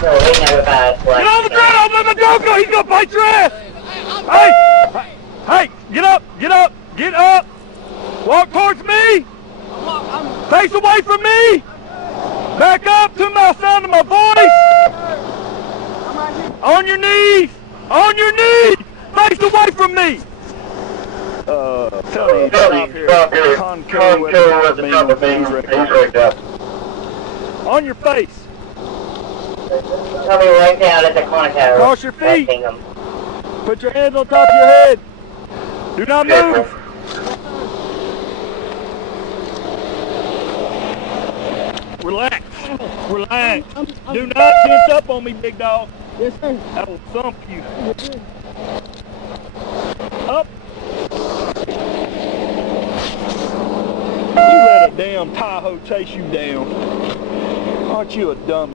Get on the ground! Let my dog go! He's gonna bite your ass! Hey! Hey! Get up! Get up! Get up! Walk towards me! Face away from me! Back up to my sound of my voice! On your knees! On your knees! Face away from me! Tell me, stop here. Concur with the number being right now. On your face. Tell me right down at the corner tower. Cross your feet. Put your hands on top of your head. Do not move. Relax. Relax. Do not tense up on me, big dog. Yes, sir. I will thump you. Yes, sir. Up. You let a damn Tahoe chase you down. Aren't you a dumb